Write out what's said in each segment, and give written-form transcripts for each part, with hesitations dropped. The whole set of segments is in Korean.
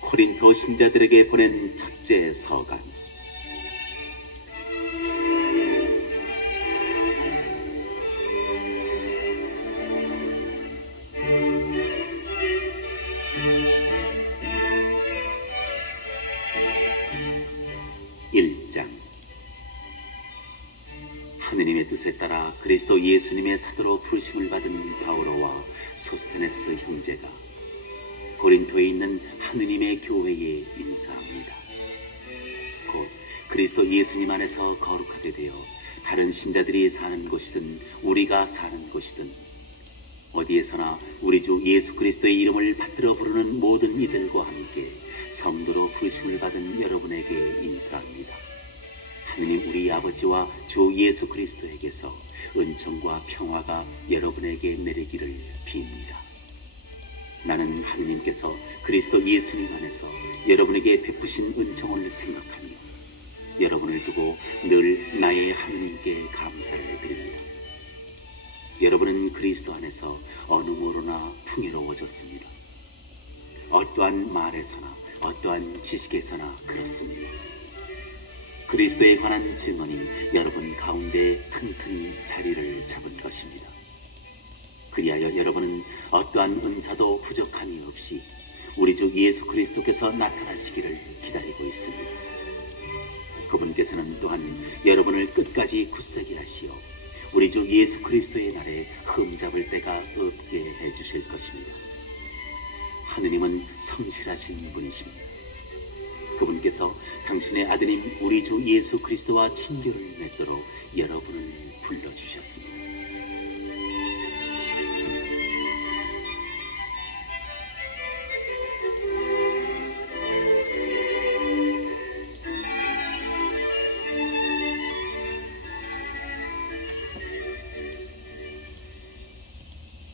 코린토 신자들에게 보낸 첫째 서간. 하느님의 뜻에 따라 그리스도 예수님의 사도로 부르심을 받은 바오로와 소스테네스 형제가 고린토에 있는 하느님의 교회에 인사합니다. 곧 그리스도 예수님 안에서 거룩하게 되어 다른 신자들이 사는 곳이든 우리가 사는 곳이든 어디에서나 우리 주 예수 그리스도의 이름을 받들어 부르는 모든 이들과 함께 성도로 부르심을 받은 여러분에게 인사합니다. 하느님 우리 아버지와 주 예수 그리스도에게서 은총과 평화가 여러분에게 내리기를 빕니다. 나는 하느님께서 그리스도 예수님 안에서 여러분에게 베푸신 은총을 생각하며 여러분을 두고 늘 나의 하느님께 감사를 드립니다. 여러분은 그리스도 안에서 어느 모로나 풍요로워졌습니다. 어떠한 말에서나 어떠한 지식에서나 그렇습니다. 그리스도에 관한 증언이 여러분 가운데 튼튼히 자리를 잡은 것입니다. 그리하여 여러분은 어떠한 은사도 부족함이 없이 우리 주 예수 그리스도께서 나타나시기를 기다리고 있습니다. 그분께서는 또한 여러분을 끝까지 굳세게 하시어 우리 주 예수 그리스도의 날에 흠잡을 때가 없게 해주실 것입니다. 하느님은 성실하신 분이십니다. 그분께서 당신의 아드님 우리 주 예수 그리스도와 친교를 맺도록 여러분을 불러주셨습니다.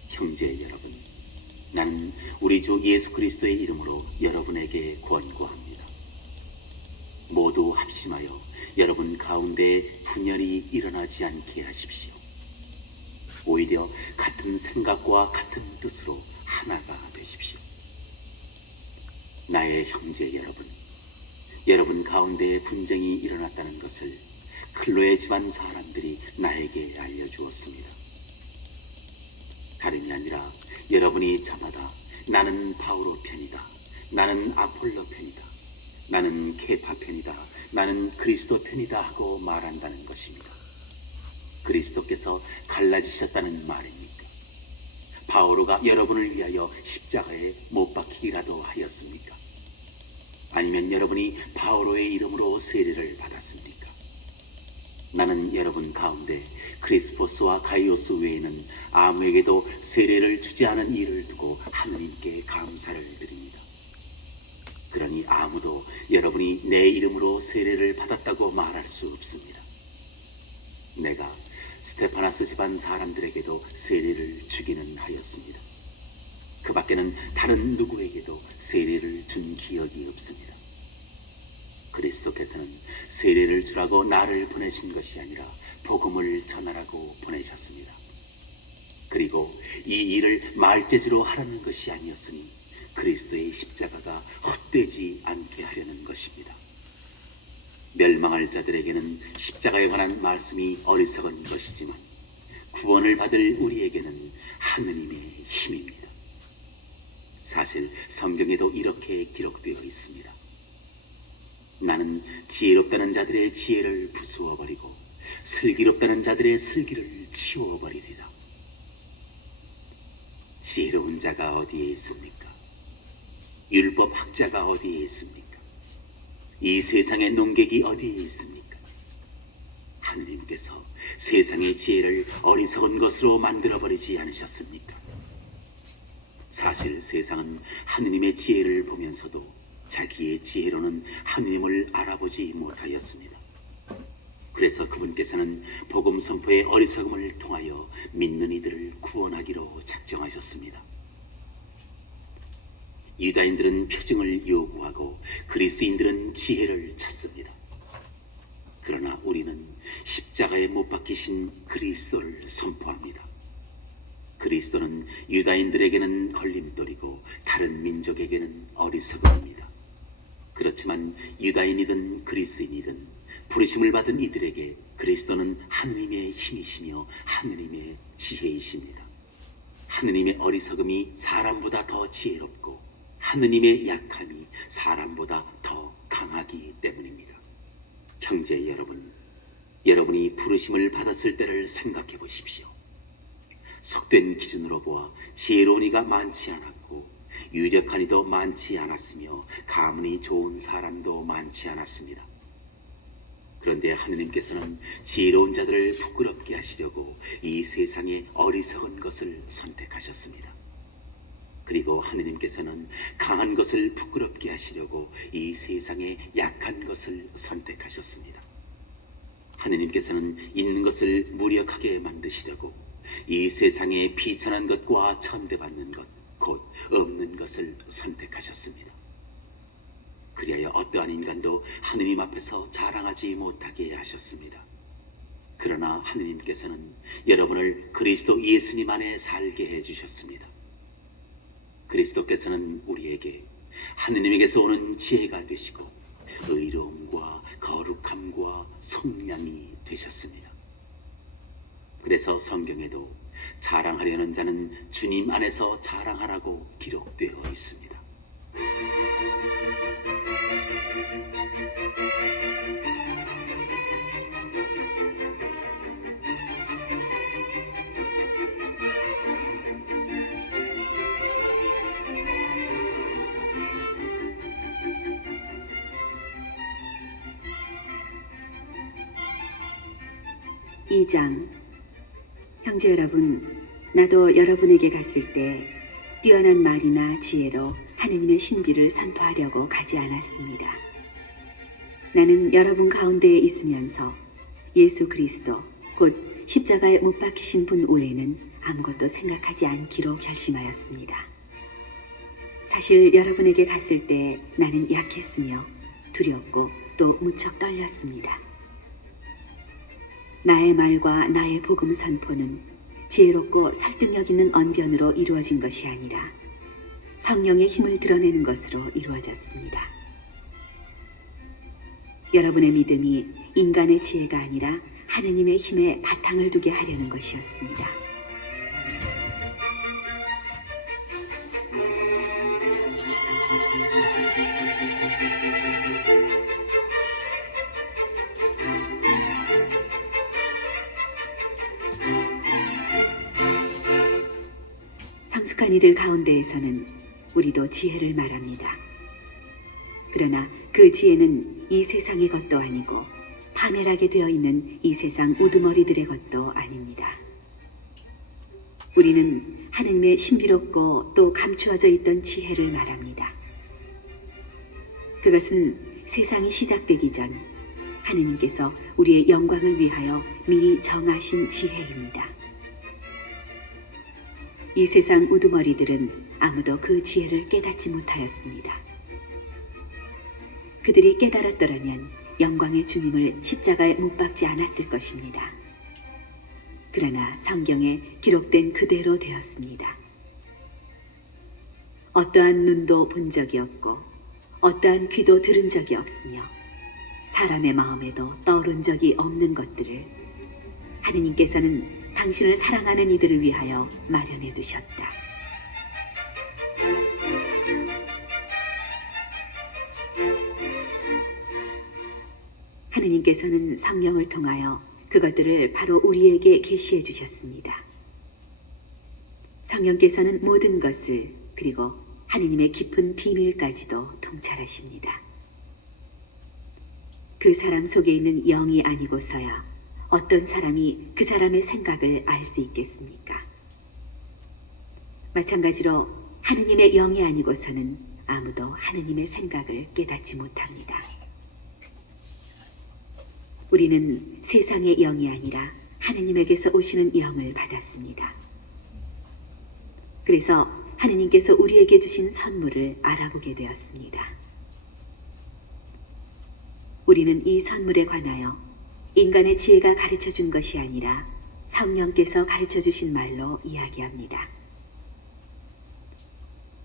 형제 여러분, 나는 우리 주 예수 그리스도의 이름으로 여러분에게 권고합니다. 모두 합심하여 여러분 가운데 분열이 일어나지 않게 하십시오. 오히려 같은 생각과 같은 뜻으로 하나가 되십시오. 나의 형제 여러분, 여러분 가운데 분쟁이 일어났다는 것을 클로에 집안 사람들이 나에게 알려주었습니다. 다름이 아니라 여러분이 저마다 나는 바오로 편이다, 나는 아폴로 편이다, 나는 케파 편이다, 나는 그리스도 편이다 하고 말한다는 것입니다. 그리스도께서 갈라지셨다는 말입니까? 바오로가 여러분을 위하여 십자가에 못 박히기라도 하였습니까? 아니면 여러분이 바오로의 이름으로 세례를 받았습니까? 나는 여러분 가운데 크리스포스와 가이오스 외에는 아무에게도 세례를 주지 않은 이를 두고 하느님께 감사를 드립니다. 그러니 아무도 여러분이 내 이름으로 세례를 받았다고 말할 수 없습니다. 내가 스테파나스 집안 사람들에게도 세례를 주기는 하였습니다. 그 밖에는 다른 누구에게도 세례를 준 기억이 없습니다. 그리스도께서는 세례를 주라고 나를 보내신 것이 아니라 복음을 전하라고 보내셨습니다. 그리고 이 일을 말재주로 하라는 것이 아니었으니 그리스도의 십자가가 헛되지 않게 하려는 것입니다. 멸망할 자들에게는 십자가에 관한 말씀이 어리석은 것이지만 구원을 받을 우리에게는 하느님의 힘입니다. 사실 성경에도 이렇게 기록되어 있습니다. 나는 지혜롭다는 자들의 지혜를 부수어버리고 슬기롭다는 자들의 슬기를 치워버리리라. 지혜로운 자가 어디에 있습니까? 율법 학자가 어디에 있습니까? 이 세상의 농객이 어디에 있습니까? 하느님께서 세상의 지혜를 어리석은 것으로 만들어버리지 않으셨습니까? 사실 세상은 하느님의 지혜를 보면서도 자기의 지혜로는 하느님을 알아보지 못하였습니다. 그래서 그분께서는 복음 선포의 어리석음을 통하여 믿는 이들을 구원하기로 작정하셨습니다. 유다인들은 표징을 요구하고 그리스인들은 지혜를 찾습니다. 그러나 우리는 십자가에 못 박히신 그리스도를 선포합니다. 그리스도는 유다인들에게는 걸림돌이고 다른 민족에게는 어리석음입니다. 그렇지만 유다인이든 그리스인이든 부르심을 받은 이들에게 그리스도는 하느님의 힘이시며 하느님의 지혜이십니다. 하느님의 어리석음이 사람보다 더 지혜롭고 하느님의 약함이 사람보다 더 강하기 때문입니다. 형제 여러분, 여러분이 부르심을 받았을 때를 생각해 보십시오. 속된 기준으로 보아 지혜로운 이가 많지 않았고 유력한 이도 많지 않았으며 가문이 좋은 사람도 많지 않았습니다. 그런데 하느님께서는 지혜로운 자들을 부끄럽게 하시려고 이 세상의 어리석은 것을 선택하셨습니다. 그리고 하느님께서는 강한 것을 부끄럽게 하시려고 이 세상의 약한 것을 선택하셨습니다. 하느님께서는 있는 것을 무력하게 만드시려고 이 세상의 비천한 것과 천대받는 것, 곧 없는 것을 선택하셨습니다. 그리하여 어떠한 인간도 하느님 앞에서 자랑하지 못하게 하셨습니다. 그러나 하느님께서는 여러분을 그리스도 예수님 안에 살게 해주셨습니다. 그리스도께서는 우리에게 하느님에게서 오는 지혜가 되시고 의로움과 거룩함과 속량이 되셨습니다. 그래서 성경에도 자랑하려는 자는 주님 안에서 자랑하라고 기록되어 있습니다. 이 장. 형제 여러분, 나도 여러분에게 갔을 때 뛰어난 말이나 지혜로 하느님의 신비를 선포하려고 가지 않았습니다. 나는 여러분 가운데에 있으면서 예수 그리스도 곧 십자가에 못 박히신 분 외에는 아무것도 생각하지 않기로 결심하였습니다. 사실 여러분에게 갔을 때 나는 약했으며 두렵고 또 무척 떨렸습니다. 나의 말과 나의 복음 선포는 지혜롭고 설득력 있는 언변으로 이루어진 것이 아니라 성령의 힘을 드러내는 것으로 이루어졌습니다. 여러분의 믿음이 인간의 지혜가 아니라 하느님의 힘에 바탕을 두게 하려는 것이었습니다. 성숙한 이들 가운데에서는 우리도 지혜를 말합니다. 그러나 그 지혜는 이 세상의 것도 아니고 파멸하게 되어 있는 이 세상 우두머리들의 것도 아닙니다. 우리는 하느님의 신비롭고 또 감추어져 있던 지혜를 말합니다. 그것은 세상이 시작되기 전 하느님께서 우리의 영광을 위하여 미리 정하신 지혜입니다. 이 세상 우두머리들은 아무도 그 지혜를 깨닫지 못하였습니다. 그들이 깨달았더라면 영광의 주님을 십자가에 못 박지 않았을 것입니다. 그러나 성경에 기록된 그대로 되었습니다. 어떠한 눈도 본 적이 없고 어떠한 귀도 들은 적이 없으며 사람의 마음에도 떠오른 적이 없는 것들을 하느님께서는 당신을 사랑하는 이들을 위하여 마련해 두셨다. 하느님께서는 성령을 통하여 그것들을 바로 우리에게 계시해 주셨습니다. 성령께서는 모든 것을 그리고 하느님의 깊은 비밀까지도 통찰하십니다. 그 사람 속에 있는 영이 아니고서야 어떤 사람이 그 사람의 생각을 알 수 있겠습니까? 마찬가지로 하느님의 영이 아니고서는 아무도 하느님의 생각을 깨닫지 못합니다. 우리는 세상의 영이 아니라 하느님에게서 오시는 영을 받았습니다. 그래서 하느님께서 우리에게 주신 선물을 알아보게 되었습니다. 우리는 이 선물에 관하여 인간의 지혜가 가르쳐 준 것이 아니라 성령께서 가르쳐 주신 말로 이야기합니다.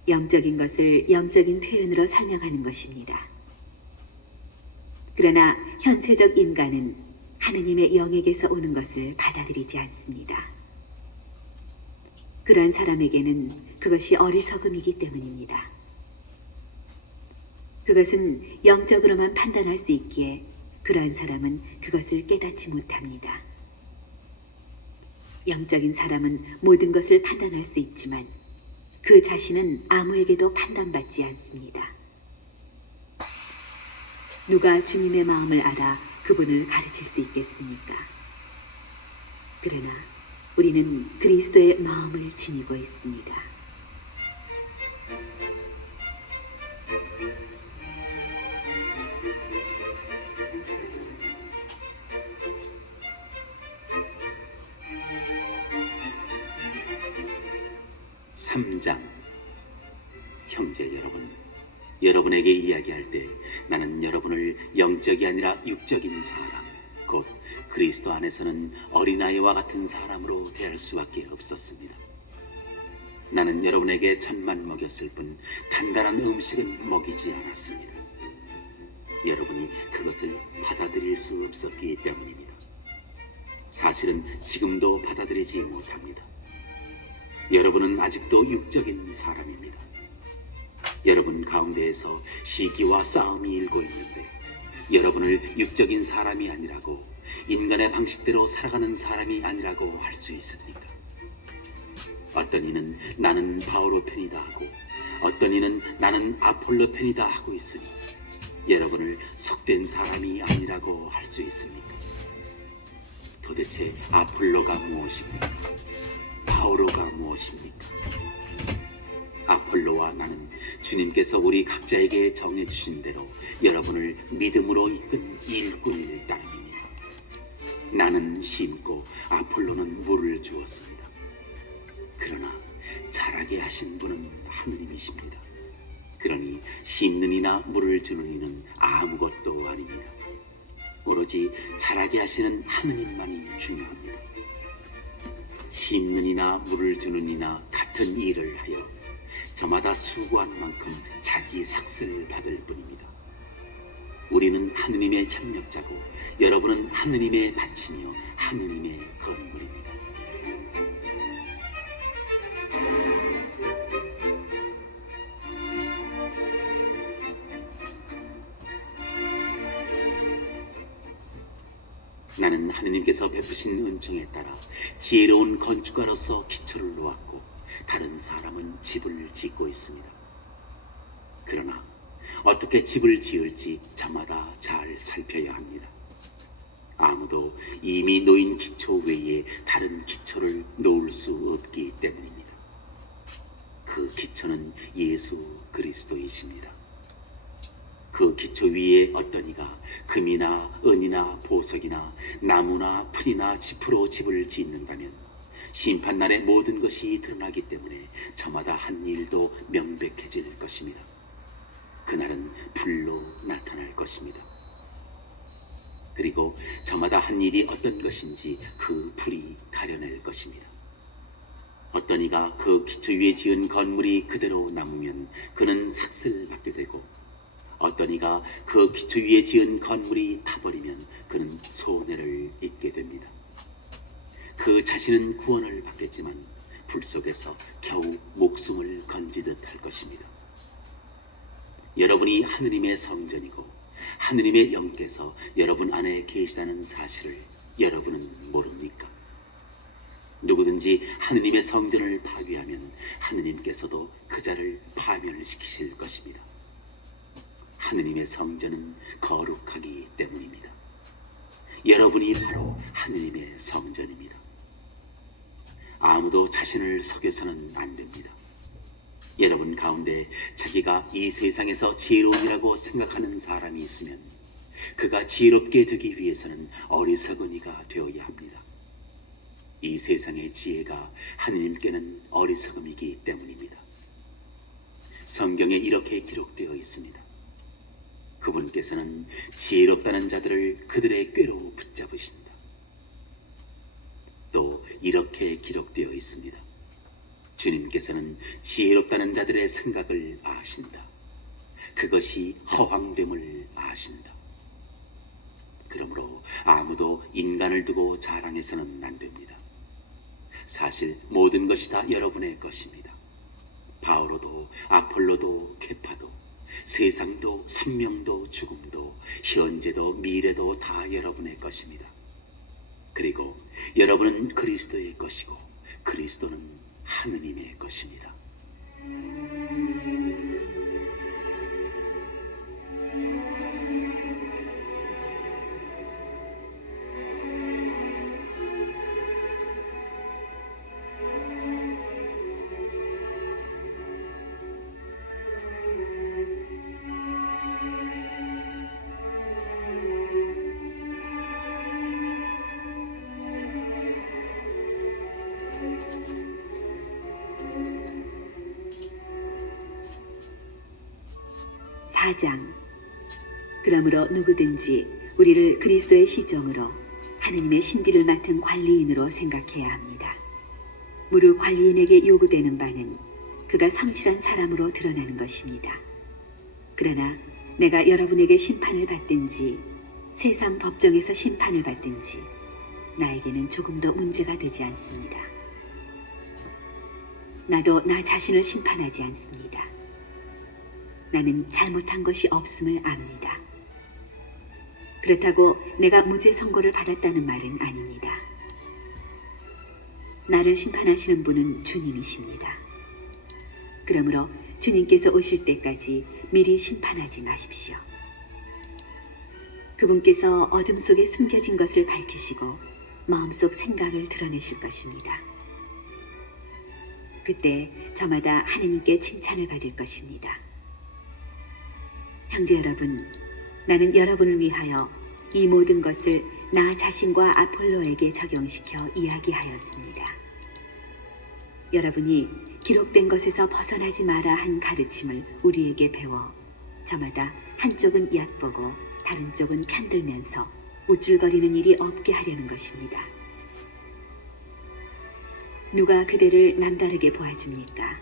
영적인 것을 영적인 표현으로 설명하는 것입니다. 그러나 현세적 인간은 하느님의 영에게서 오는 것을 받아들이지 않습니다. 그러한 사람에게는 그것이 어리석음이기 때문입니다. 그것은 영적으로만 판단할 수 있기에 그러한 사람은 그것을 깨닫지 못합니다. 영적인 사람은 모든 것을 판단할 수 있지만 그 자신은 아무에게도 판단받지 않습니다. 누가 주님의 마음을 알아 그분을 가르칠 수 있겠습니까? 그러나 우리는 그리스도의 마음을 지니고 있습니다. 삼장 형제 여러분, 여러분에게 이야기할 때 나는 여러분을 영적이 아니라 육적인 사람, 곧 그리스도 안에서는 어린아이와 같은 사람으로 대할 수밖에 없었습니다. 나는 여러분에게 젖만 먹였을 뿐 단단한 음식은 먹이지 않았습니다. 여러분이 그것을 받아들일 수 없었기 때문입니다. 사실은 지금도 받아들이지 못합니다. 여러분은 아직도 육적인 사람입니다. 여러분 가운데에서 시기와 싸움이 일고 있는데 여러분을 육적인 사람이 아니라고, 인간의 방식대로 살아가는 사람이 아니라고 할 수 있습니까? 어떤 이는 나는 바오로 편이다 하고 어떤 이는 나는 아폴로 편이다 하고 있으니 여러분을 속된 사람이 아니라고 할 수 있습니까? 도대체 아폴로가 무엇입니까? 바오로가 무엇입니까? 아폴로와 나는 주님께서 우리 각자에게 정해주신 대로 여러분을 믿음으로 이끈 일꾼일 따름입니다. 나는 심고 아폴로는 물을 주었습니다. 그러나 자라게 하신 분은 하느님이십니다. 그러니 심는 이나 물을 주는 이는 아무것도 아닙니다. 오로지 자라게 하시는 하느님만이 중요합니다. 심는 이나 물을 주는 이나 같은 일을 하여 저마다 수고한 만큼 자기 삭슬을 받을 뿐입니다. 우리는 하느님의 협력자고 여러분은 하느님의 밭이며 하느님의 건물입니다. 나는 하느님께서 베푸신 은총에 따라 지혜로운 건축가로서 기초를 놓았고 다른 사람은 집을 짓고 있습니다. 그러나 어떻게 집을 지을지 저마다 잘 살펴야 합니다. 아무도 이미 놓인 기초 외에 다른 기초를 놓을 수 없기 때문입니다. 그 기초는 예수 그리스도이십니다. 그 기초 위에 어떤 이가 금이나 은이나 보석이나 나무나 풀이나 짚으로 집을 짓는다면 심판날의 모든 것이 드러나기 때문에 저마다 한 일도 명백해질 것입니다. 그날은 불로 나타날 것입니다. 그리고 저마다 한 일이 어떤 것인지 그 불이 가려낼 것입니다. 어떤 이가 그 기초 위에 지은 건물이 그대로 남으면 그는 삭슬받게 되고 어떤 이가 그 기초 위에 지은 건물이 타버리면 그는 손해를 입게 됩니다. 그 자신은 구원을 받겠지만 불 속에서 겨우 목숨을 건지듯 할 것입니다. 여러분이 하느님의 성전이고 하느님의 영께서 여러분 안에 계시다는 사실을 여러분은 모릅니까? 누구든지 하느님의 성전을 파괴하면 하느님께서도 그 자를 파멸시키실 것입니다. 하느님의 성전은 거룩하기 때문입니다. 여러분이 바로 하느님의 성전입니다. 아무도 자신을 속여서는 안 됩니다. 여러분 가운데 자기가 이 세상에서 지혜로운이라고 생각하는 사람이 있으면 그가 지혜롭게 되기 위해서는 어리석은 이가 되어야 합니다. 이 세상의 지혜가 하느님께는 어리석음이기 때문입니다. 성경에 이렇게 기록되어 있습니다. 그분께서는 지혜롭다는 자들을 그들의 꾀로 붙잡으신다. 또 이렇게 기록되어 있습니다. 주님께서는 지혜롭다는 자들의 생각을 아신다. 그것이 허황됨을 아신다. 그러므로 아무도 인간을 두고 자랑해서는 안 됩니다. 사실 모든 것이 다 여러분의 것입니다. 바오로도 아폴로도 케파도 세상도 생명도 죽음도 현재도 미래도 다 여러분의 것입니다. 그리고 여러분은 그리스도의 것이고 그리스도는 하느님의 것입니다. 사장. 그러므로 누구든지 우리를 그리스도의 시종으로 하느님의 신비를 맡은 관리인으로 생각해야 합니다. 무릇 관리인에게 요구되는 바는 그가 성실한 사람으로 드러나는 것입니다. 그러나 내가 여러분에게 심판을 받든지 세상 법정에서 심판을 받든지 나에게는 조금도 문제가 되지 않습니다. 나도 나 자신을 심판하지 않습니다. 나는 잘못한 것이 없음을 압니다. 그렇다고 내가 무죄 선고를 받았다는 말은 아닙니다. 나를 심판하시는 분은 주님이십니다. 그러므로 주님께서 오실 때까지 미리 심판하지 마십시오. 그분께서 어둠 속에 숨겨진 것을 밝히시고 마음속 생각을 드러내실 것입니다. 그때 저마다 하느님께 칭찬을 받을 것입니다. 형제 여러분, 나는 여러분을 위하여 이 모든 것을 나 자신과 아폴로에게 적용시켜 이야기하였습니다. 여러분이 기록된 것에서 벗어나지 마라 한 가르침을 우리에게 배워 저마다 한쪽은 얕보고 다른 쪽은 편들면서 우쭐거리는 일이 없게 하려는 것입니다. 누가 그대를 남다르게 보아줍니까?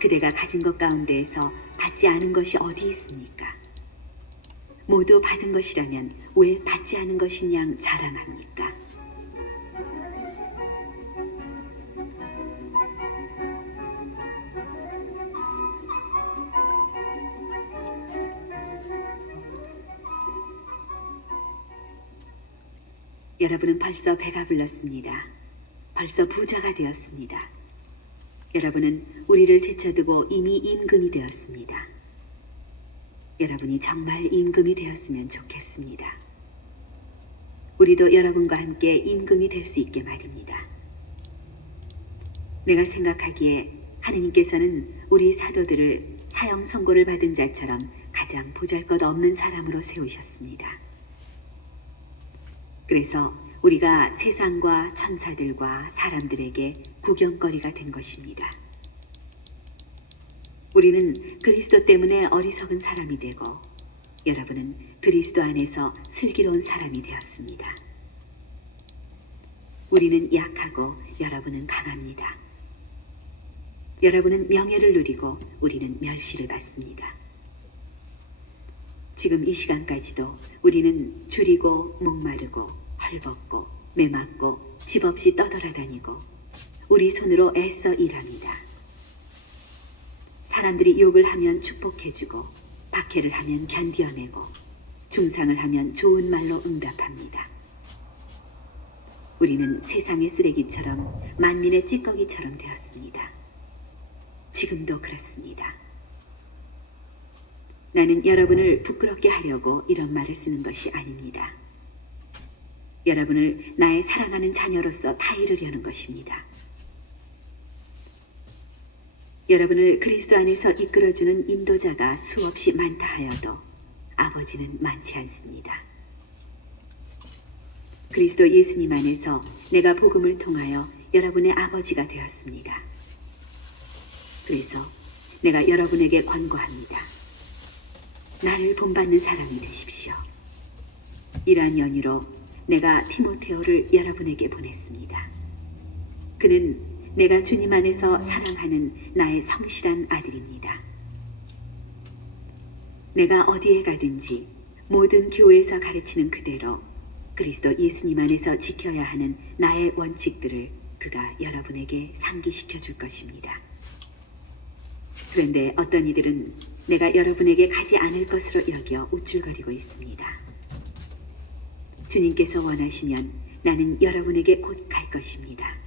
그대가 가진 것 가운데에서 받지 않은 것이 어디 있습니까? 모두 받은 것이라면 왜 받지 않은 것인 양 자랑합니까? 여러분은 벌써 배가 불렀습니다. 벌써 부자가 되었습니다. 여러분은 우리를 제쳐두고 이미 임금이 되었습니다. 여러분이 정말 임금이 되었으면 좋겠습니다. 우리도 여러분과 함께 임금이 될 수 있게 말입니다. 내가 생각하기에 하느님께서는 우리 사도들을 사형 선고를 받은 자처럼 가장 보잘것없는 사람으로 세우셨습니다. 그래서 우리가 세상과 천사들과 사람들에게 구경거리가 된 것입니다. 우리는 그리스도 때문에 어리석은 사람이 되고 여러분은 그리스도 안에서 슬기로운 사람이 되었습니다. 우리는 약하고 여러분은 강합니다. 여러분은 명예를 누리고 우리는 멸시를 받습니다. 지금 이 시간까지도 우리는 줄이고 목마르고 헐벗고 매맞고 집 없이 떠돌아다니고 우리 손으로 애써 일합니다. 사람들이 욕을 하면 축복해주고 박해를 하면 견디어내고 중상을 하면 좋은 말로 응답합니다. 우리는 세상의 쓰레기처럼 만민의 찌꺼기처럼 되었습니다. 지금도 그렇습니다. 나는 여러분을 부끄럽게 하려고 이런 말을 쓰는 것이 아닙니다. 여러분을 나의 사랑하는 자녀로서 타이르려는 것입니다. 여러분을 그리스도 안에서 이끌어주는 인도자가 수없이 많다 하여도 아버지는 많지 않습니다. 그리스도 예수님 안에서 내가 복음을 통하여 여러분의 아버지가 되었습니다. 그래서 내가 여러분에게 권고합니다. 나를 본받는 사람이 되십시오. 이러한 연유로 내가 티모테오를 여러분에게 보냈습니다. 그는 내가 주님 안에서 사랑하는 나의 성실한 아들입니다. 내가 어디에 가든지 모든 교회에서 가르치는 그대로 그리스도 예수님 안에서 지켜야 하는 나의 원칙들을 그가 여러분에게 상기시켜 줄 것입니다. 그런데 어떤 이들은 내가 여러분에게 가지 않을 것으로 여겨 우쭐거리고 있습니다. 주님께서 원하시면 나는 여러분에게 곧 갈 것입니다.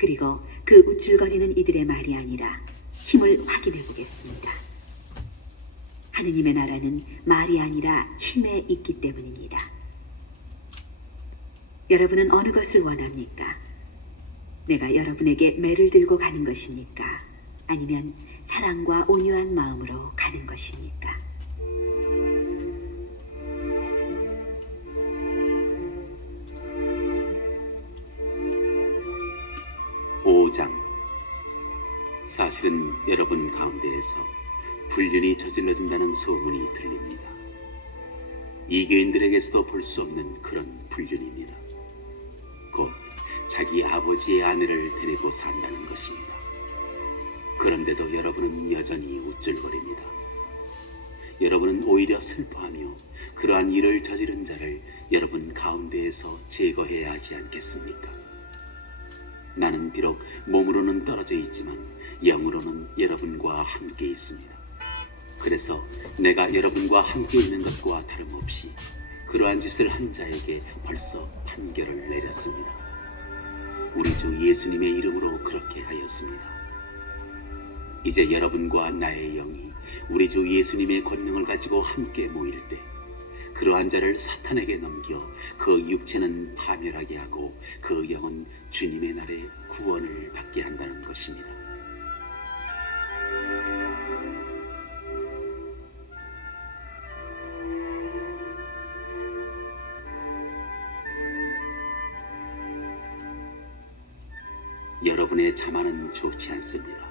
그리고 그 우쭐거리는 이들의 말이 아니라 힘을 확인해 보겠습니다. 하느님의 나라는 말이 아니라 힘에 있기 때문입니다. 여러분은 어느 것을 원합니까? 내가 여러분에게 매를 들고 가는 것입니까? 아니면 사랑과 온유한 마음으로 가는 것입니까? 5장. 사실은 여러분 가운데에서 불륜이 저질러진다는 소문이 들립니다. 이교인들에게서도 볼 수 없는 그런 불륜입니다. 곧 자기 아버지의 아내를 데리고 산다는 것입니다. 그런데도 여러분은 여전히 우쭐거립니다. 여러분은 오히려 슬퍼하며 그러한 일을 저지른 자를 여러분 가운데에서 제거해야 하지 않겠습니까? 나는 비록 몸으로는 떨어져 있지만 영으로는 여러분과 함께 있습니다. 그래서 내가 여러분과 함께 있는 것과 다름없이 그러한 짓을 한 자에게 벌써 판결을 내렸습니다. 우리 주 예수님의 이름으로 그렇게 하였습니다. 이제 여러분과 나의 영이 우리 주 예수님의 권능을 가지고 함께 모일 때 그러한 자를 사탄에게 넘겨 그 육체는 파멸하게 하고 그 영은 주님의 날에 구원을 받게 한다는 것입니다. 여러분의 자만은 좋지 않습니다.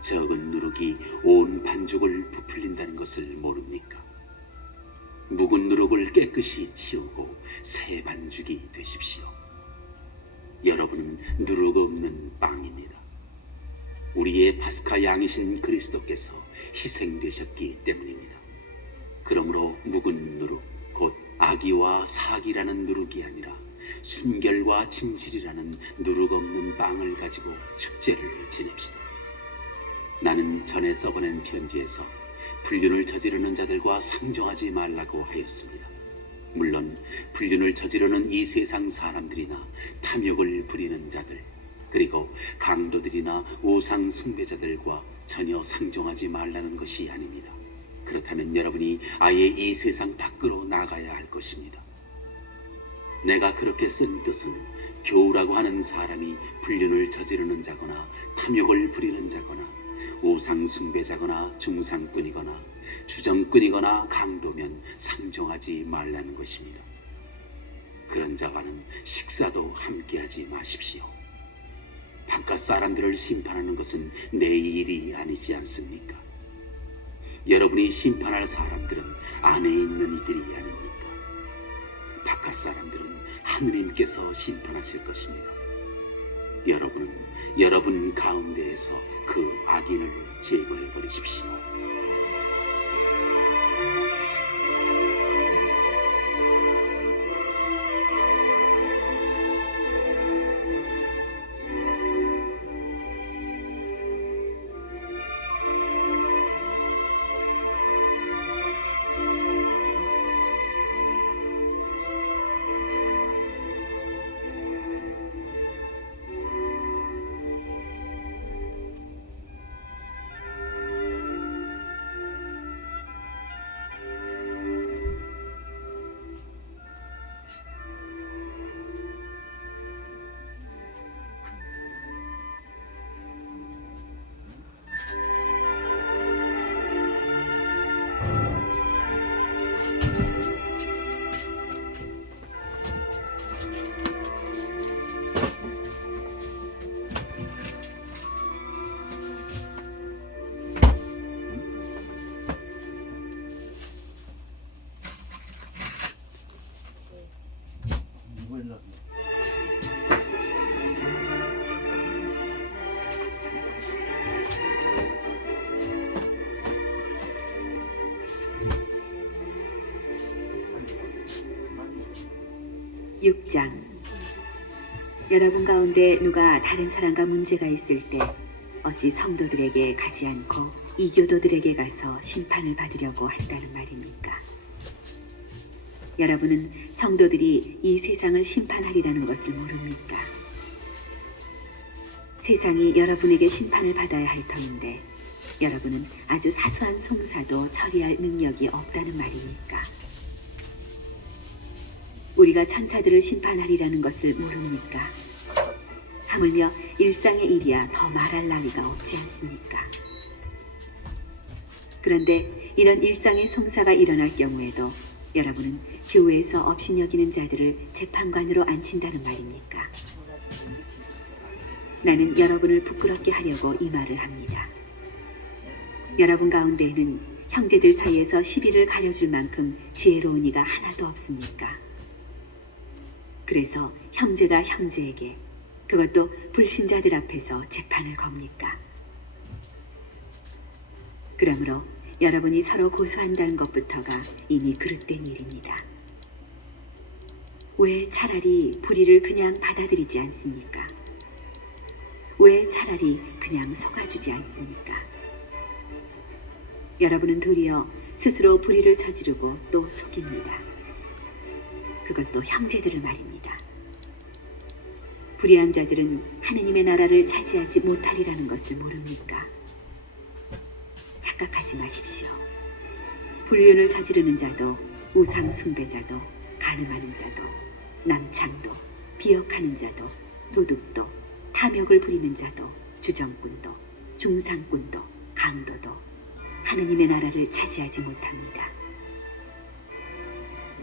적은 누룩이 온 반죽을 부풀린다는 것을 모릅니까? 묵은 누룩을 깨끗이 치우고 새 반죽이 되십시오. 여러분은 누룩 없는 빵입니다. 우리의 파스카 양이신 그리스도께서 희생되셨기 때문입니다. 그러므로 묵은 누룩, 곧 악의와 사기라는 누룩이 아니라 순결과 진실이라는 누룩 없는 빵을 가지고 축제를 지냅시다. 나는 전에 써보낸 편지에서 불륜을 저지르는 자들과 상종하지 말라고 하였습니다. 물론 불륜을 저지르는 이 세상 사람들이나 탐욕을 부리는 자들, 그리고 강도들이나 우상 숭배자들과 전혀 상종하지 말라는 것이 아닙니다. 그렇다면 여러분이 아예 이 세상 밖으로 나가야 할 것입니다. 내가 그렇게 쓴 뜻은 교우라고 하는 사람이 불륜을 저지르는 자거나 탐욕을 부리는 자거나 우상 숭배자거나 중상꾼이거나 주정꾼이거나 강도면 상종하지 말라는 것입니다. 그런 자와는 식사도 함께하지 마십시오. 바깥 사람들을 심판하는 것은 내 일이 아니지 않습니까? 여러분이 심판할 사람들은 안에 있는 이들이 아닙니까? 바깥 사람들은 하느님께서 심판하실 것입니다. 여러분은 여러분 가운데에서 그 악인을 제거해 버리십시오. 6장. 여러분 가운데 누가 다른 사람과 문제가 있을 때 어찌 성도들에게 가지 않고 이교도들에게 가서 심판을 받으려고 한다는 말입니까? 여러분은 성도들이 이 세상을 심판하리라는 것을 모릅니까? 세상이 여러분에게 심판을 받아야 할 터인데 여러분은 아주 사소한 송사도 처리할 능력이 없다는 말입니까? 우리가 천사들을 심판하리라는 것을 모릅니까? 하물며 일상의 일이야 더 말할 나위가 없지 않습니까? 그런데 이런 일상의 송사가 일어날 경우에도 여러분은 교회에서 업신여기는 자들을 재판관으로 앉힌다는 말입니까? 나는 여러분을 부끄럽게 하려고 이 말을 합니다. 여러분 가운데에는 형제들 사이에서 시비를 가려줄 만큼 지혜로운 이가 하나도 없습니까? 그래서 형제가 형제에게, 그것도 불신자들 앞에서 재판을 겁니까? 그러므로 여러분이 서로 고소한다는 것부터가 이미 그릇된 일입니다. 왜 차라리 불의를 그냥 받아들이지 않습니까? 왜 차라리 그냥 속아주지 않습니까? 여러분은 도리어 스스로 불의를 저지르고 또 속입니다. 그것도 형제들을 말입니다. 불의한 자들은 하느님의 나라를 차지하지 못하리라는 것을 모릅니까? 착각하지 마십시오. 불륜을 저지르는 자도, 우상 숭배자도, 간음하는 자도, 남창도, 비역하는 자도, 도둑도, 탐욕을 부리는 자도, 주정꾼도, 중상꾼도, 강도도 하느님의 나라를 차지하지 못합니다.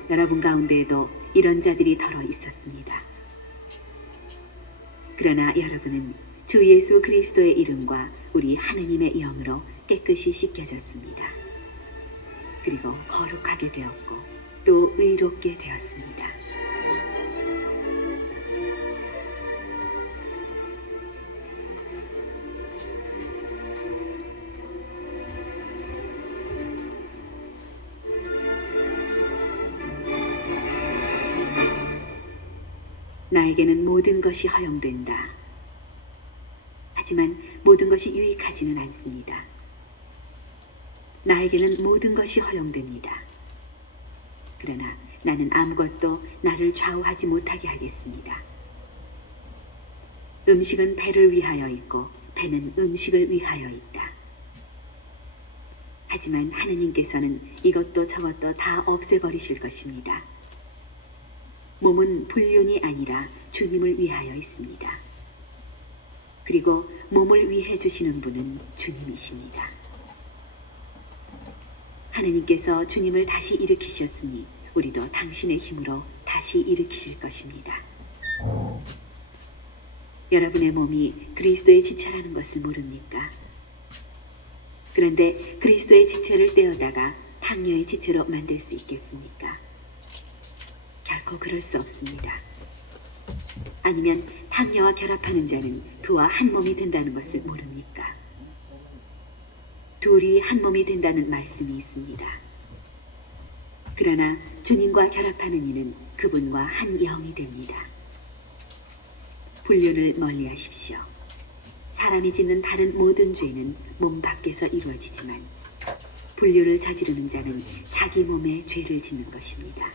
여러분 가운데에도 이런 자들이 덜어 있었습니다. 그러나 여러분은 주 예수 그리스도의 이름과 우리 하느님의 영으로 깨끗이 씻겨졌습니다. 그리고 거룩하게 되었고 또 의롭게 되었습니다. 나에게는 모든 것이 허용된다. 하지만 모든 것이 유익하지는 않습니다. 나에게는 모든 것이 허용됩니다. 그러나 나는 아무것도 나를 좌우하지 못하게 하겠습니다. 음식은 배를 위하여 있고 배는 음식을 위하여 있다. 하지만 하느님께서는 이것도 저것도 다 없애버리실 것입니다. 몸은 불륜이 아니라 주님을 위하여 있습니다. 그리고 몸을 위해 주시는 분은 주님이십니다. 하느님께서 주님을 다시 일으키셨으니 우리도 당신의 힘으로 다시 일으키실 것입니다. 여러분의 몸이 그리스도의 지체라는 것을 모릅니까? 그런데 그리스도의 지체를 떼어다가 탕녀의 지체로 만들 수 있겠습니까? 결코 그럴 수 없습니다. 아니면 탕녀와 결합하는 자는 그와 한 몸이 된다는 것을 모릅니까? 둘이 한 몸이 된다는 말씀이 있습니다. 그러나 주님과 결합하는 이는 그분과 한 영이 됩니다. 불륜을 멀리하십시오. 사람이 짓는 다른 모든 죄는 몸 밖에서 이루어지지만 불륜을 저지르는 자는 자기 몸에 죄를 짓는 것입니다.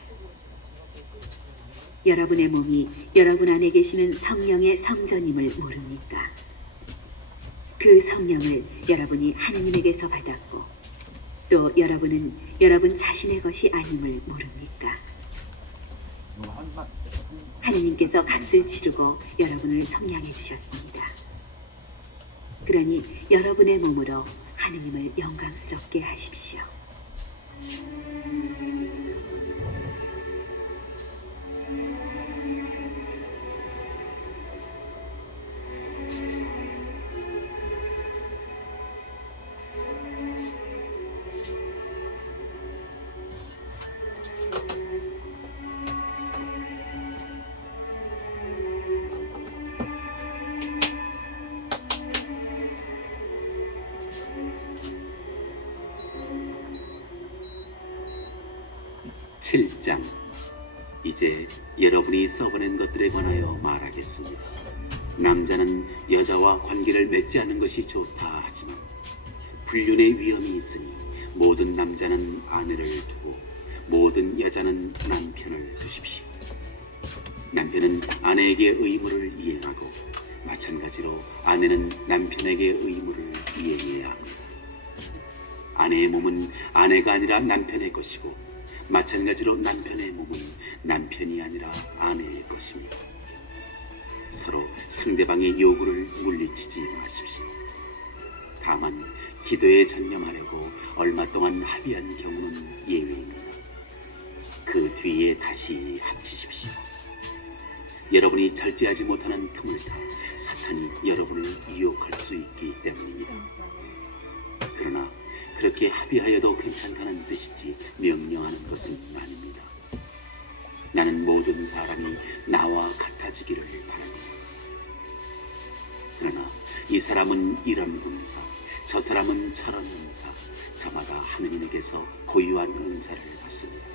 여러분의 몸이 여러분 안에 계시는 성령의 성전임을 모릅니까? 그 성령을 여러분이 하느님에게서 받았고 또 여러분은 여러분 자신의 것이 아님을 모릅니까? 하느님께서 값을 치르고 여러분을 속량해 주셨습니다. 그러니 여러분의 몸으로 하느님을 영광스럽게 하십시오. 칠장 이제 여러분이 써보낸 것들에 관하여 말하겠습니다. 남자는 여자와 관계를 맺지 않는 것이 좋다 하지만 불륜의 위험이 있으니 모든 남자는 아내를 두고 모든 여자는 남편을 두십시오. 남편은 아내에게 의무를 이행하고 마찬가지로 아내는 남편에게 의무를 이행해야 합니다. 아내의 몸은 아내가 아니라 남편의 것이고 마찬가지로 남편의 몸은 남편이 아니라 아내의 것입니다. 서로 상대방의 요구를 물리치지 마십시오. 다만 기도에 전념하려고 얼마 동안 합의한 경우는 예외입니다. 그 뒤에 다시 합치십시오. 여러분이 절제하지 못하는 틈을 타 사탄이 여러분을 유혹할 수 있기 때문입니다. 그러나 그렇게 합의하여도 괜찮다는 뜻이지 명령하는 것은 아닙니다. 나는 모든 사람이 나와 같아지기를 바랍니다. 그러나 이 사람은 이런 은사, 저 사람은 저런 은사, 저마다 하느님에게서 고유한 은사를 받습니다.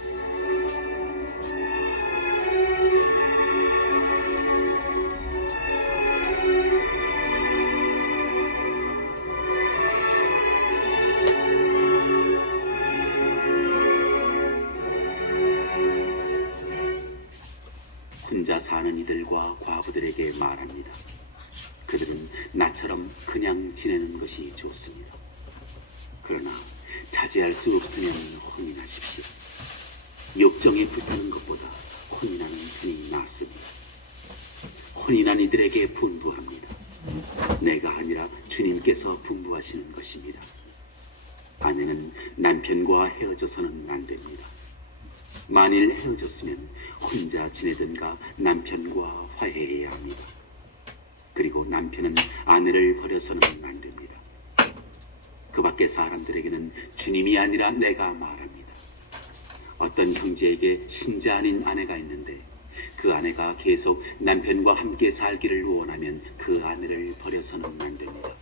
혼자 사는 이들과 과부들에게 말합니다. 그들은 나처럼 그냥 지내는 것이 좋습니다. 그러나 자제할 수 없으면 혼인하십시오. 욕정에 불타는 것보다 혼인하는 편이 낫습니다. 혼인한 이들에게 분부합니다. 내가 아니라 주님께서 분부하시는 것입니다. 아내는 남편과 헤어져서는 안 됩니다. 만일 헤어졌으면 혼자 지내든가 남편과 화해해야 합니다. 그리고 남편은 아내를 버려서는 안 됩니다. 그 밖의 사람들에게는 주님이 아니라 내가 말합니다. 어떤 형제에게 신자 아닌 아내가 있는데 그 아내가 계속 남편과 함께 살기를 원하면 그 아내를 버려서는 안 됩니다.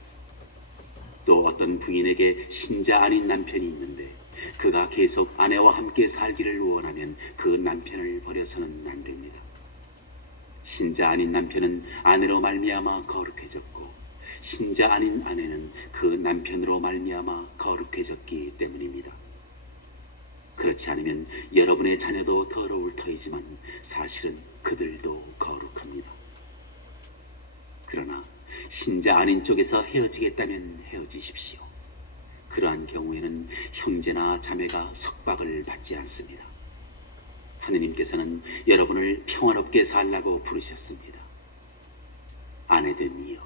또 어떤 부인에게 신자 아닌 남편이 있는데 그가 계속 아내와 함께 살기를 원하면 그 남편을 버려서는 안 됩니다. 신자 아닌 남편은 아내로 말미암아 거룩해졌고 신자 아닌 아내는 그 남편으로 말미암아 거룩해졌기 때문입니다. 그렇지 않으면 여러분의 자녀도 더러울 터이지만 사실은 그들도 거룩합니다. 그러나 신자 아닌 쪽에서 헤어지겠다면 헤어지십시오. 그러한 경우에는 형제나 자매가 속박을 받지 않습니다. 하느님께서는 여러분을 평화롭게 살라고 부르셨습니다. 아내됨이여,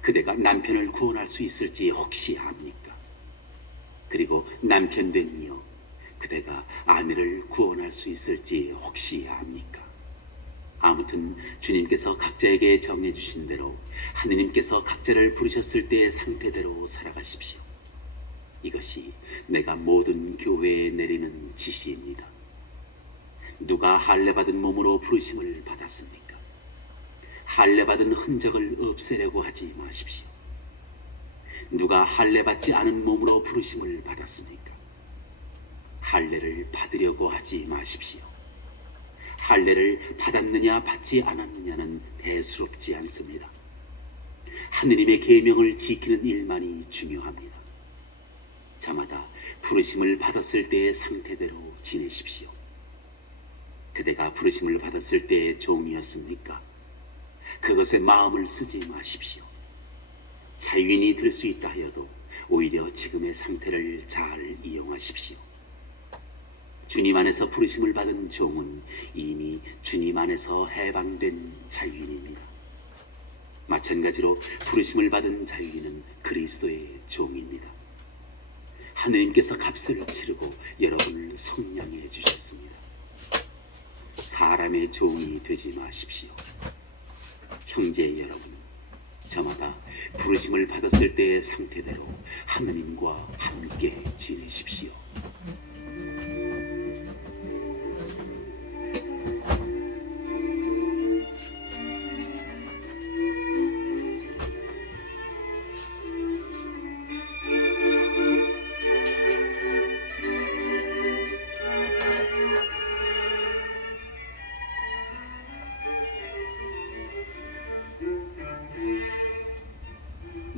그대가 남편을 구원할 수 있을지 혹시 압니까? 그리고 남편됨이여, 그대가 아내를 구원할 수 있을지 혹시 압니까? 아무튼 주님께서 각자에게 정해주신 대로 하느님께서 각자를 부르셨을 때의 상태대로 살아가십시오. 이것이 내가 모든 교회에 내리는 지시입니다. 누가 할례받은 몸으로 부르심을 받았습니까? 할례받은 흔적을 없애려고 하지 마십시오. 누가 할례받지 않은 몸으로 부르심을 받았습니까? 할례를 받으려고 하지 마십시오. 할례를 받았느냐 받지 않았느냐는 대수롭지 않습니다. 하느님의 계명을 지키는 일만이 중요합니다. 저마다 부르심을 받았을 때의 상태대로 지내십시오. 그대가 부르심을 받았을 때의 종이었습니까? 그것에 마음을 쓰지 마십시오. 자유인이 될 수 있다 하여도 오히려 지금의 상태를 잘 이용하십시오. 주님 안에서 부르심을 받은 종은 이미 주님 안에서 해방된 자유인입니다. 마찬가지로 부르심을 받은 자유인은 그리스도의 종입니다. 하느님께서 값을 치르고 여러분을 성량해 주셨습니다. 사람의 종이 되지 마십시오. 형제 여러분, 저마다 부르심을 받았을 때의 상태대로 하느님과 함께 지내십시오.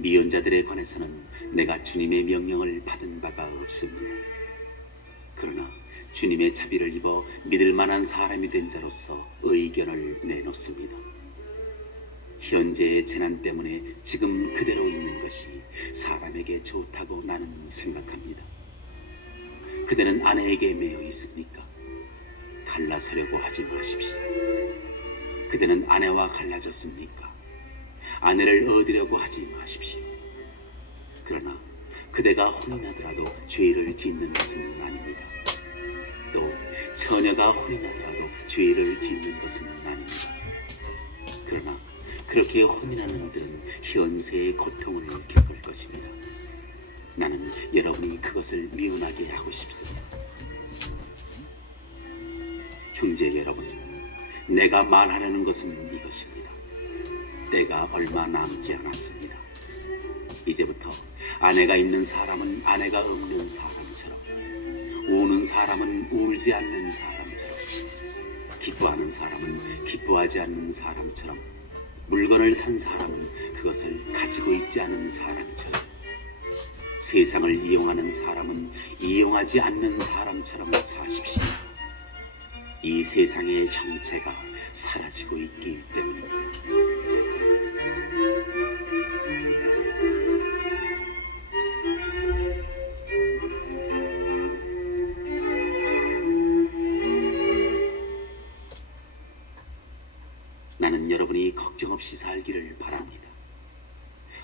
미혼자들에 관해서는 내가 주님의 명령을 받은 바가 없습니다. 그러나 주님의 자비를 입어 믿을 만한 사람이 된 자로서 의견을 내놓습니다. 현재의 재난 때문에 지금 그대로 있는 것이 사람에게 좋다고 나는 생각합니다. 그대는 아내에게 매여 있습니까? 갈라서려고 하지 마십시오. 그대는 아내와 갈라졌습니까? 아내를 얻으려고 하지 마십시오. 그러나 그대가 혼인하더라도 죄를 짓는 것은 아닙니다. 또 처녀가 혼인하더라도 죄를 짓는 것은 아닙니다. 그러나 그렇게 혼인하는 이들은 현세의 고통을 겪을 것입니다. 나는 여러분이 그것을 미운하게 하고 싶습니다. 형제 여러분, 내가 말하려는 것은 이것입니다. 때가 얼마 남지 않았습니다. 이제부터 아내가 있는 사람은 아내가 없는 사람처럼, 우는 사람은 울지 않는 사람처럼, 기뻐하는 사람은 기뻐하지 않는 사람처럼, 물건을 산 사람은 그것을 가지고 있지 않은 사람처럼, 세상을 이용하는 사람은 이용하지 않는 사람처럼 사십시오. 이 세상의 형체가 사라지고 있기 때문입니다. 나는 여러분이 걱정 없이 살기를 바랍니다.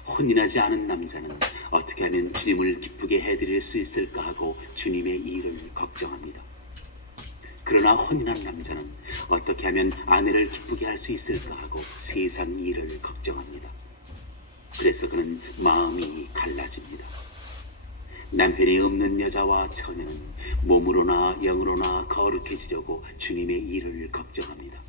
혼인하지 않은 남자는 어떻게 하면 주님을 기쁘게 해드릴 수 있을까 하고 주님의 일을 걱정합니다. 그러나 혼인한 남자는 어떻게 하면 아내를 기쁘게 할 수 있을까 하고 세상 일을 걱정합니다. 그래서 그는 마음이 갈라집니다. 남편이 없는 여자와 처녀는 몸으로나 영으로나 거룩해지려고 주님의 일을 걱정합니다.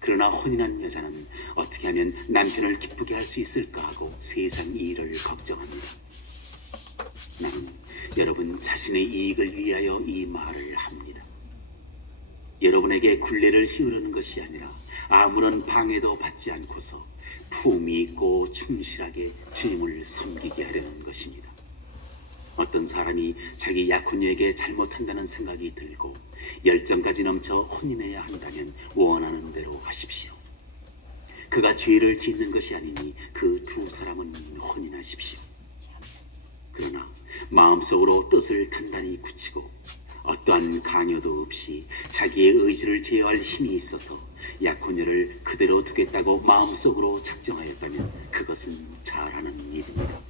그러나 혼인한 여자는 어떻게 하면 남편을 기쁘게 할 수 있을까 하고 세상 일을 걱정합니다. 나는 여러분 자신의 이익을 위하여 이 말을 합니다. 여러분에게 굴레를 씌우려는 것이 아니라 아무런 방해도 받지 않고서 품위 있고 충실하게 주님을 섬기게 하려는 것입니다. 어떤 사람이 자기 약혼녀에게 잘못한다는 생각이 들고 열정까지 넘쳐 혼인해야 한다면 원하는 대로 하십시오. 그가 죄를 짓는 것이 아니니 그 두 사람은 혼인하십시오. 그러나 마음속으로 뜻을 단단히 굳히고 어떠한 강요도 없이 자기의 의지를 제어할 힘이 있어서 약혼녀를 그대로 두겠다고 마음속으로 작정하였다면 그것은 잘하는 일입니다.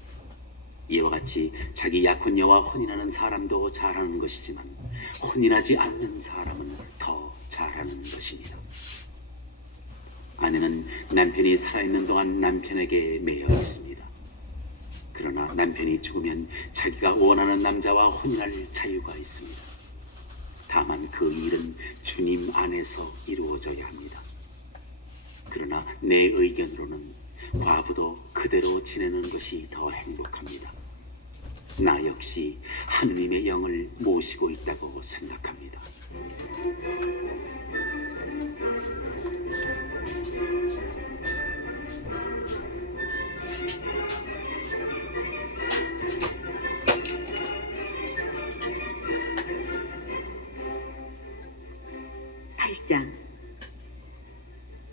이와 같이 자기 약혼녀와 혼인하는 사람도 잘하는 것이지만 혼인하지 않는 사람은 더 잘하는 것입니다. 아내는 남편이 살아있는 동안 남편에게 매여 있습니다. 그러나 남편이 죽으면 자기가 원하는 남자와 혼인할 자유가 있습니다. 다만 그 일은 주님 안에서 이루어져야 합니다. 그러나 내 의견으로는 과부도 그대로 지내는 것이 더 행복합니다. 나 역시 하느님의 영을 모시고 있다고 생각합니다.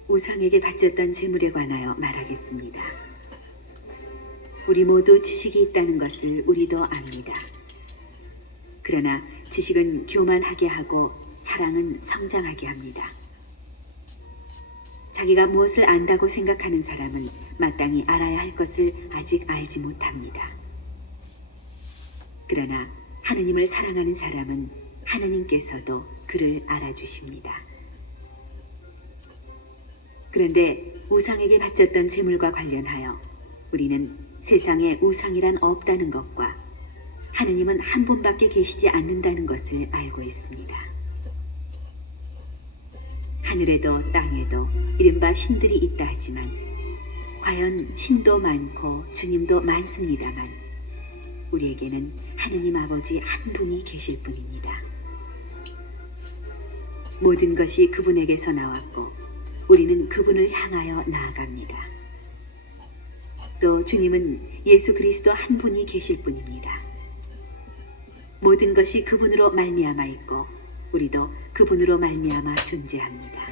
우상에게 바쳤던 재물에 관하여 말하겠습니다. 우리 모두 지식이 있다는 것을 우리도 압니다. 그러나 지식은 교만하게 하고 사랑은 성장하게 합니다. 자기가 무엇을 안다고 생각하는 사람은 마땅히 알아야 할 것을 아직 알지 못합니다. 그러나 하느님을 사랑하는 사람은 하느님께서도 그를 알아주십니다. 그런데 우상에게 바쳤던 재물과 관련하여 우리는 세상에 우상이란 없다는 것과 하느님은 한 분밖에 계시지 않는다는 것을 알고 있습니다. 하늘에도 땅에도 이른바 신들이 있다 하지만 과연 신도 많고 주님도 많습니다만 우리에게는 하느님 아버지 한 분이 계실 뿐입니다. 모든 것이 그분에게서 나왔고 우리는 그분을 향하여 나아갑니다. 또 주님은 예수 그리스도 한 분이 계실 뿐입니다. 모든 것이 그분으로 말미암아 있고 우리도 그분으로 말미암아 존재합니다.